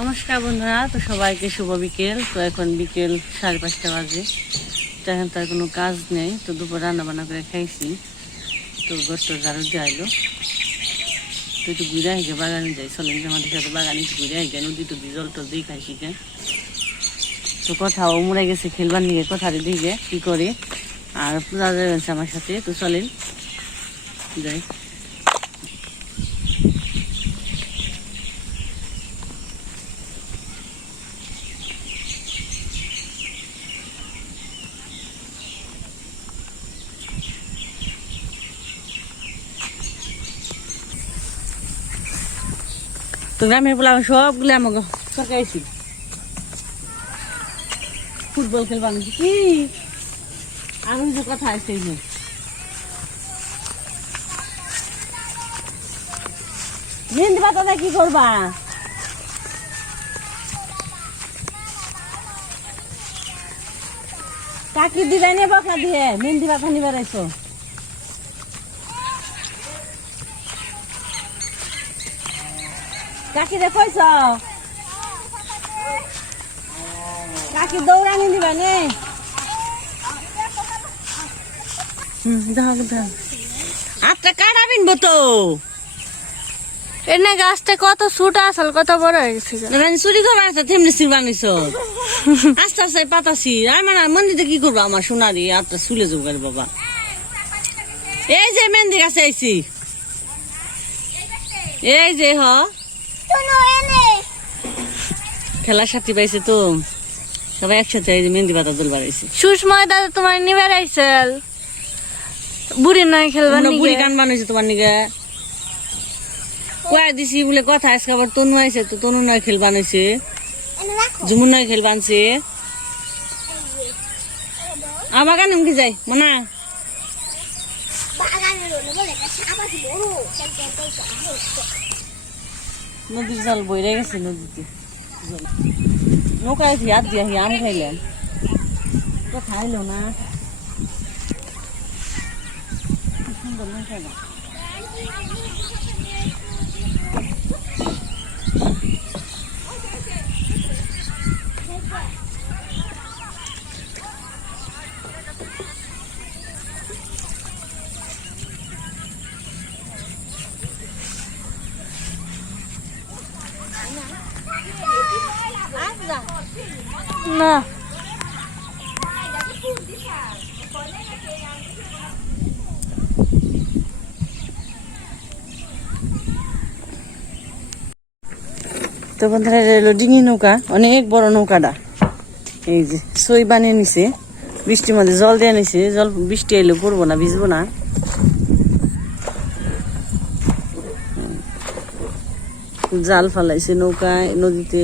নমস্কার বন্ধুরা, তো সবাইকে শুভ বিকেল। তো এখন বিকেল সাড়ে পাঁচটা বাজে। তো এখন তার কোনো কাজ নেই, তো দুপুর রান্না বান্না করে খাইছি। তো গোস্ত ঝাড়ু দিয়ে আইলো। তো একটু ঘুরে আইগে বাগানে যাই, চলেন যে আমাদের সাথে বাগানে একটু ঘুরে আইগে। নদী টুদি, জল টল দিয়ে খাইছি কে তো কোথাও মরে গেছে খেলবার নিয়ে কোথারে দিকে কি করে? আর পূজা যাচ্ছে আমার সাথে, তো চলেন যাই। গ্রামের বলে সবগুলো আমাকে সরকাইছি ফুটবল খেলবা নাকি কি? ওই যে কথা আছে। মেহেন্দি পাতাটা কি করবা? কাকি দিদাই নে বকা দিয়ে, মেহেন্দি পাতা নিবার আইছো। কাকি রে কইছ? কাকি দৌড়ানি দিবা নে। আটটা কাটা বিনবো তো? এনে গাছটা কত ছোট আসল কত বড় হয়ে গেছে চুরি করবা আস্তে থেমনি সির বানিয়েছ আস্তে আস্তে পাতাছি। আমার আর মন্দিরে কি করব আমার সোনারি? আটটা চুলে যাব গাড়ি বাবা। এই যে মেহেন্দি গাছে আইছি। এই যে হ। খেলার সাথী পাইছে তো। সবাই একসাথে মেহেন্দি পাতা দোল বাড়াইছে। সুষময় দাদা তোমার নিবে আইসেল বুড়ি নয় খেলবার বুড়ি গান বানাইছে তোমার নিগে। কয়া দিছি বলে কথা আজকে আবার তনু আইছে তো তনু নয় খেল বানাইছে। জুমুন নয় খেল বানছে। আমার কি যাই মনা। নদীর জল বইরে গেছে নদীতে। নৌকায় হাত দিয়া আম খাইলেন। তো খাইলো না। সুন্দর না না তো বন্ধুরা ডিঙি নৌকা, অনেক বড় নৌকাটা। এই যে, সই বানিয়ে নিছে, বৃষ্টির মধ্যে জল দিয়ে নিছে, জল বৃষ্টি এলে পড়ব না, ভিজবো না। জাল ফালাইছে নৌকায়, নদীতে।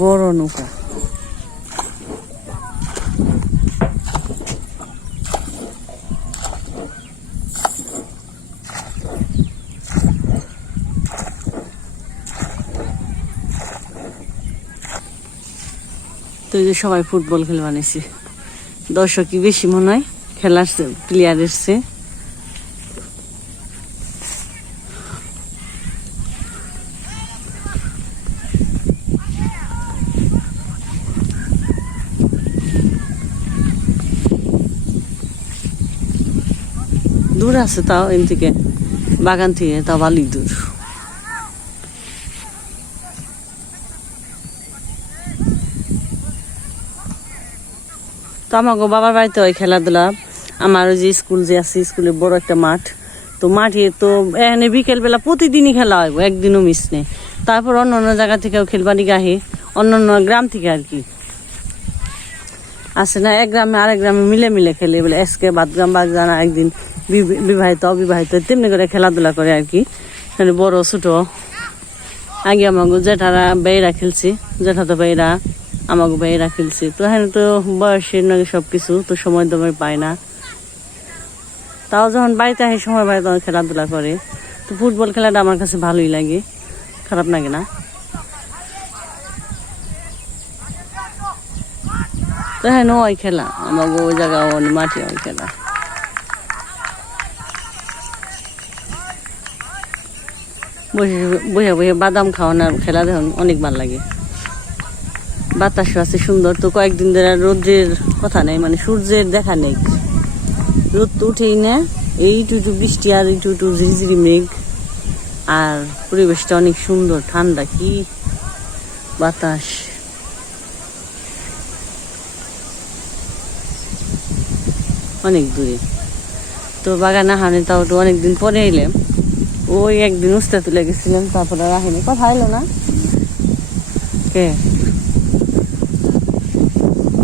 বড় নৌকা। যে সবাই ফুটবল খেলে বানিয়েছে দর্শকই বেশি মনে হয়? খেলার প্লেয়ার এসছে। দূর আছে তাও এন থেকে বাগান থেকে তাও ভালোই দূর। তো আমাকে বাবার বাড়িতে ওই খেলাধুলা। আমার যে স্কুল যে আছে, স্কুলে বড় একটা মাঠ। তো মাঠে তো এখানে বিকেলবেলা প্রতিদিনই খেলা হয় একদিনও মিস নেই। তারপর অন্য অন্য জায়গা থেকেও খেলবানি গাহে, অন্য অন্য গ্রাম থেকে আর কি। আছে না, এক গ্রামে আরেক গ্রামে মিলে মিলে খেলে, বলে এসকে বাদগ্রাম বাগজানা একদিন বিবাহিত, অবিবাহিত, তেমনি করে খেলাধুলা করে আর কি। মানে বড়, ছোট। আগে আমাকে জেঠারা বেয়েরা খেলছি জেঠা তো বেয়েরা আমাকে বাইরা ফেলছে তো হ্যাঁ তো বয়সের নাকি সব কিছু তো সময় দমে পায় না। তাও যখন বাড়িতে আসে, সময় বাড়িতে তখন খেলাধুলা করে। তো ফুটবল খেলাটা আমার কাছে ভালোই লাগে। খারাপ লাগে না। তো হ্যাঁ ওই খেলা, আমাকে ওই জায়গা ওই মাঠে ওই খেলা। বসে বসে বসে বাদাম খাওয়ানোর খেলা দেখুন, অনেক ভালো লাগে। বাতাসও আছে সুন্দর। তো কয়েকদিন ধরে রোদ্রের কথা নেই মানে সূর্যের দেখা নেই। রোদ তো উঠেই না, এই টুটু বৃষ্টি আর এই টুটু ঝিরিঝিরি মেঘ। আর পরিবেশটা অনেক সুন্দর, ঠান্ডা কি বাতাস। অনেক দূরে। তো বাগান হানে তাও তো অনেকদিন পরে এলাম। ওই একদিন উস্তে তুলে গেছিলাম, তারপরে আহিনি, কথা এলো না। কে?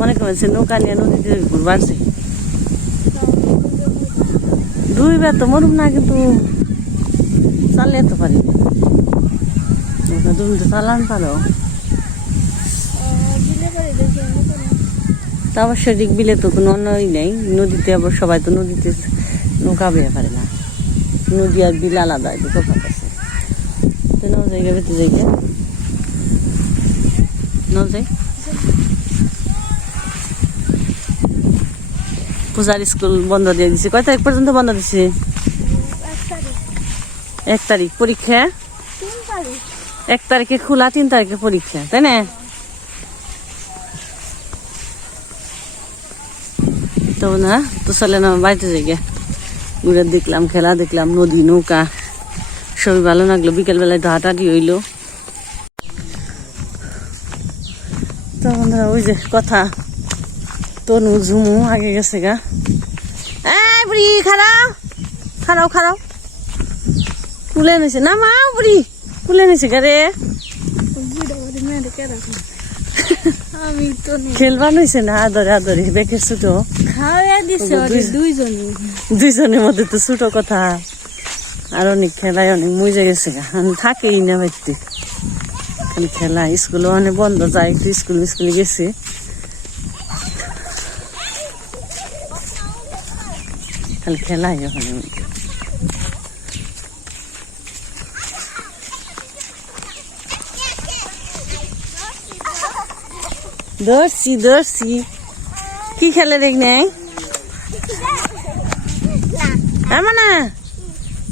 মনে করেছে নৌকা নিয়ে নদীতে ঘুরবারছে। দুইবার তো মরুম না, কিন্তু চালিয়ে তো পারি তুমি তো চালান পারো। তা অবশ্য দিক বিলে তো কোনো অন্যই নেই। নদীতে আবার সবাই তো নদীতে নৌকা বেয়ে পারে না। নদী আর বিল আলাদা, দুটো ভাগ আছে। তো ন জায়গা বেতে জায়গা ন পূজার স্কুল বন্ধ দিয়ে দিছে। কয় তারিখ পর্যন্ত বন্ধ দিছে? এক তারিখ। পরীক্ষা? এক তারিখে খোলা তিন তারিখে পরীক্ষা তাই না? তো না তো চলে না বাড়িতে যাই ঘুরে দেখলাম খেলা দেখলাম নদী নৌকা। সবই ভালো লাগল বিকেলবেলায় তো হাঁটাহাঁটি হইল। তো বন্ধুরা ওই যে কথা। তনু ঝুমু আগে গেছে গা। এই বুড়ি খারাও খারাও খারাও কুলে নিছে। না মা বুড়ি কুলে নিছে গা রে। আমি তো খেলবা নইছে না? আদরে আদরে বেকের ছোটো। দুইজনের মধ্যে তো ছোট কথা। আর অনেক খেলায় অনেক মজা গেছে গা। আমি থাকেই না ব্যক্তি খালি খেলা স্কুলে অনেক বন্ধ যায় একটু স্কুল স্কুলে গেছে। খালি খেলাই ওখানে ধরছি ধরছি কি খেলে দেখ নাই এমন না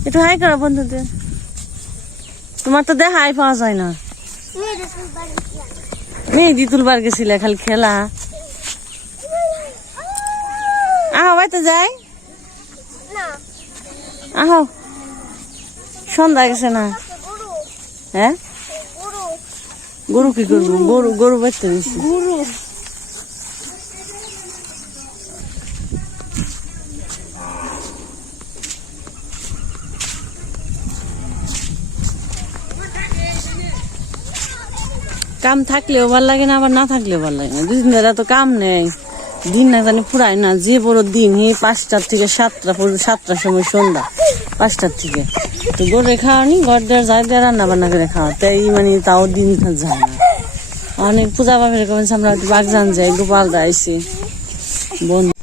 একটু হাই করো বন্ধুদের। তোমার তো দেখাই পাওয়া যায় না। মেহেদি তুলবার গেছিলে খালি খেলা। আহ বাইতে যাই। আহ। সন্ধ্যা গেছে না। হ্যাঁ? গরু। কি করব? গরু। গরু বাইতে দিছি গুরু। কাম থাকলেও ভালো লাগে না আবার না থাকলেও ভালো লাগে না। দুদিন ধরে তো কাম নেই। দিন না জানি পুরাই না, যে বড় দিন, এই পাঁচটার থেকে সাতটা পর্যন্ত সাতটার সময় সন্ধ্যা, পাঁচটার থেকে। তো গড়ে খাওয়ানি ঘর দেওয়ার যায় দেওয়া রান্না বান্না করে খাওয়া। তাই মানে তাও দিন যায় না। অনেক পূজা বাপের কমেছে আমরা বাগজান যাই গোপাল দা আইসি, বন্ধু।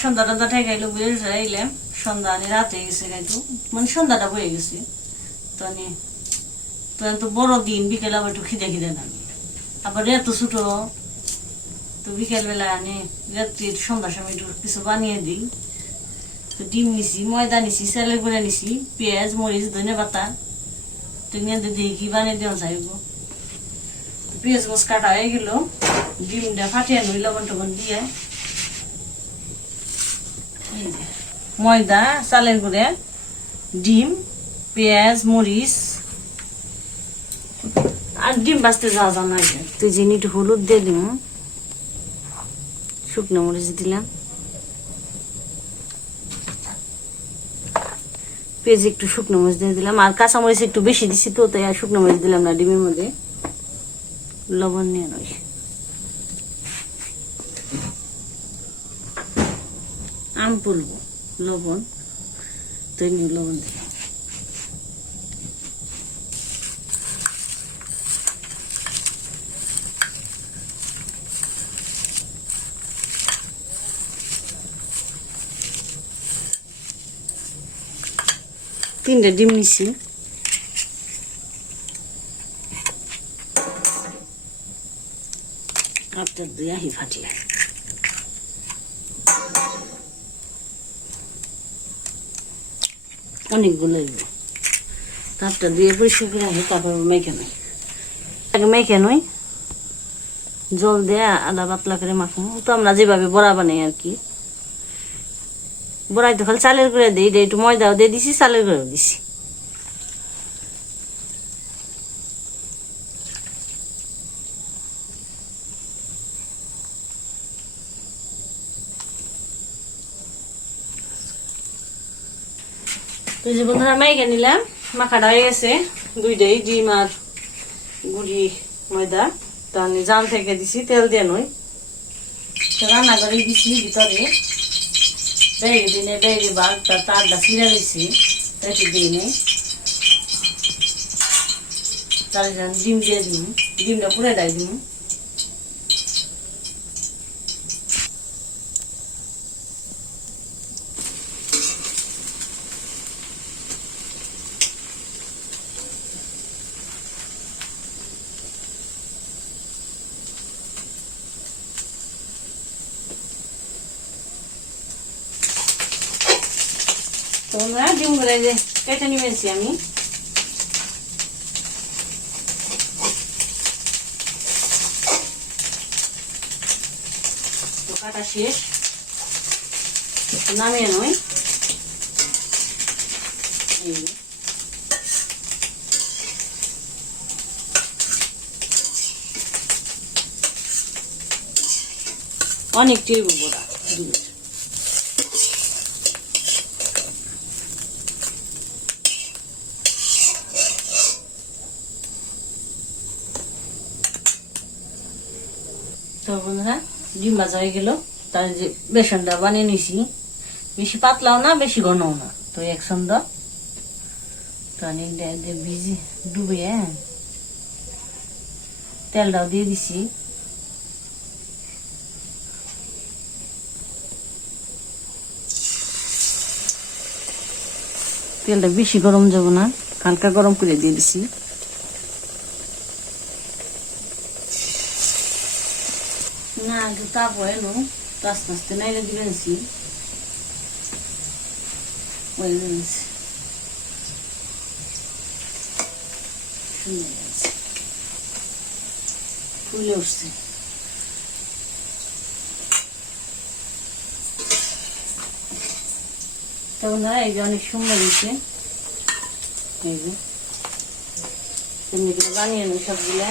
সন্ধ্যা টন্ধা ঠেকাইলো, বের যাইলাম সন্ধ্যা আনি রাতে গেছে গাইতো মানে সন্ধ্যাটা বয়ে গেছে। তো আনি, তো তো বড় দিন, বিকেলে আবার একটু খিদে খিদে না আবার এত ছোট, তো বিকেলবেলা আনে, রাত্রি সন্ধ্যার সময় একটু কিছু বানিয়ে দিই। তো ডিম নিছি, ময়দা নিছি স্যালের করে নিছি, পেঁয়াজ, মরিচ, ধনে পাতা। তো নিয়ে দেখি কি বানিয়ে দেওয়া যাইব পেঁয়াজ মশ কাটা হয়ে গেল, ডিমটা ফাটিয়ে নই লবণ টবণ দিয়ে এই যে, ময়দা, চালের করে ডিম, পেঁয়াজ, মরিচ। আর ডিম বাঁচতে যাওয়া যাওয়া নাই। তুই যিনি একটু হলুদ দিয়ে দিম, শুকনো মরিচ দিলাম। পেঁয়াজ একটু শুকনো মরিচ দিয়ে দিলাম, আর কাঁচা মরিচ একটু বেশি দিছি তো, তাই আর শুকনো মরিচ দিলাম না ডিমের মধ্যে। লবণ নিয়ে নয় আম পুলবো। লবণ তো এই নিয়ে লবণ দিলাম তিনটা ডিম নিছি। আপনার দুই আহি ফাটিয়ে অনেকগুলো তারটা দিয়ে পরিষ্কার করে আহি তারপর মেখে নই। আগে মেখে নই, জল দেয়া আদা পাতলা করে মাখো তো আমরা যেভাবে বড়া বানাই আর কি। বড়াই তো খালি চালের করে দিই, একটু ময়দাও দিয়ে দিছি, চালের করেও দিছি। তো যে বন্ধুরা মাইকে নিলাম, মাখাটা হয়ে গেছে। দুইটাই ডিম আর গুড়ি ময়দা। তো আমি জাল থেকে দিছি, তেল দিয়ে নই। রান্না করে দিছি ভিতরে। বেড়ে দিনে বেড়ে বাঘটা তারটা ফিরে রয়েছে তাকে দিয়ে নেই তাহলে ডিম দিয়ে দিন ডিমটা পুরে দেয় দিন তো আমরা ডিম করে যে কেটে নিয়েছি আমি তো কাটা শেষ নামিয়ে নয় এই যে। অনেক টিরব বড়া দুধের তো বন্ধুরা ডিম ভাজা হয়ে গেল। তার যে বেসনটা বানিয়ে নিছি। বেশি পাতলাও না, বেশি ঘনও না। তো একসঙ্গে তো আমি দে- দে ভিজি ডুবিয়ে তেলটাও দিয়ে দিছি। তেলটা বেশি গরম যাব না, হালকা গরম করে দিয়ে দিছি। না একটু তাপ হয় নো আস্তে আস্তে নাইলে ওই দিয়েছি ফুলে উঠছে। তখন এই যে অনেক সুন্দর হয়েছে। এই যে। বানিয়ে নি সবগুলা।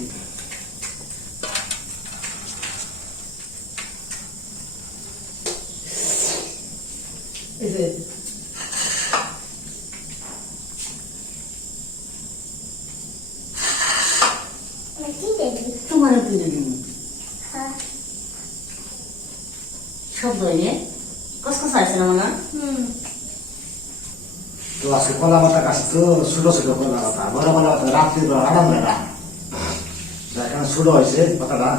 ইচ্ছে হচ্ছে কিন্তু আছে। তুমি কিন্তু দিন হ্যাঁ। শব্দ হয়ে কসকস আছে না মনে তো আজকে কলা পাতা কাছে তো ছোট ছোট কলা পাতা বড় কলা পাতা রাত্রি আরাম না। এখানে ছোট হয়েছে পাতা।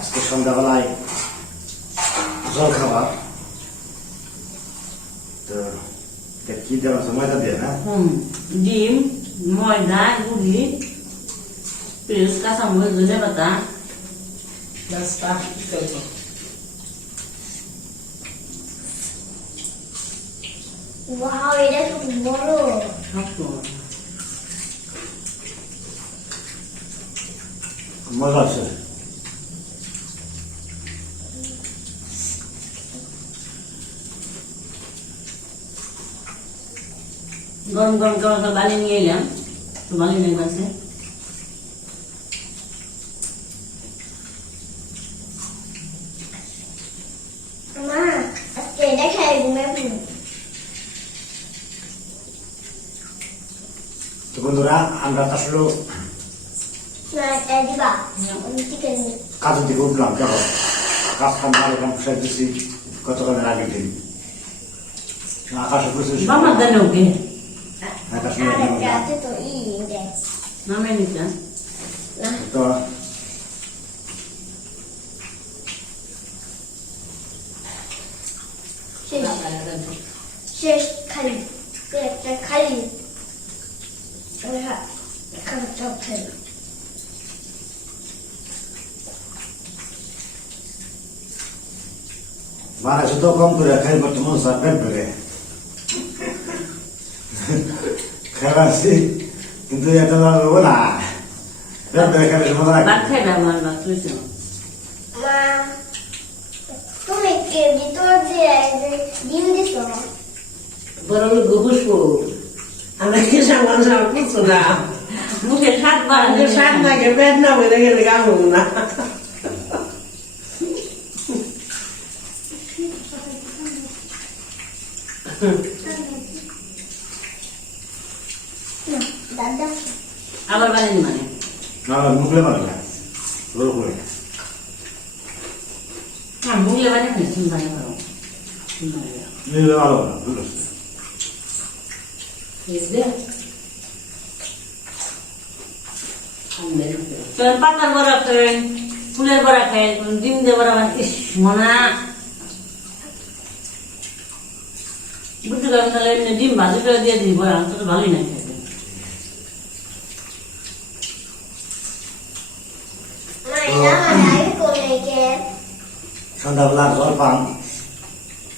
আজকে সন্ধ্যাবেলায় জল খাবার। তো কি দেওয়া ময়দা দিয়ে না? ডিম। ময়দা গুড়ি পেঁয়াজ কাঁচামরিচ ধনে পাতা খুব বড় মজা গরম গরম গরম বালি নিয়ে এলাম তো বালি নিয়ে গেছে মা আজকে এটা খাই ঘুমে তো বন্ধুরা আমরা আসলে কাজের দিকে উঠলাম দেখো। কাজ কাম ভালো কাম সব দিচ্ছি গতকালের আগের দিন। আকাশে প্রচুর বামার দেন ওকে আকাশে আর একটা আছে তো ই দেখ নামে নিতাম না তো শেষ শেষ খালি একটা খালি খালি চপ খালি মানে শুধু কম ভরে খেলাছি কিন্তু এটা লাগবো না। ভরে খেলে তুমি কে ভিতর দিয়ে ডিম দিছ? বরং ঘুষবো আমরা কি সামান সামান কিছু না। মুখে সাত বার আমাদের সাত নাকে পেট না বলে গেলে না। আবার বানিয়ে মানে? না মুখলে পারে না। রোগ হ্যাঁ মুখলে বানিয়ে খাই তুমি বানিয়ে পারো নিলে ভালো না বুঝলো? পাতার বড়া খাই ফুলের বড়া খাই ডিম দিয়ে বড়া বানিয়ে ইস মনা। বুঝতে পারবেন তাহলে? ডিম ভাজি করে দিয়ে দিই বড়া তো তো ভালোই না কে সন্ধ্যাবেলা জল পান।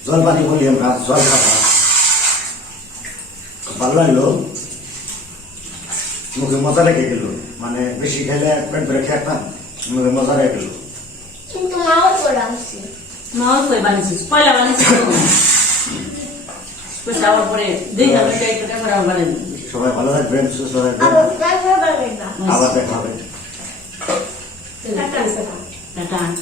জল পানি বলি আমরা জল খাবা। ভালো লাগল। মুখে মজা লেগে গেল। মানে বেশি খেলে পেট ভরে খেতাম মুখে মজা লেগে গেল। কিন্তু মাও পড়াচ্ছি না কই বানিয়েছিস পয়লা বানিয়েছিস তো। সবাই ভালো থাকবেন সুস্থ থাকবেন। আবার দেখা হবে। Tatán. Tatán.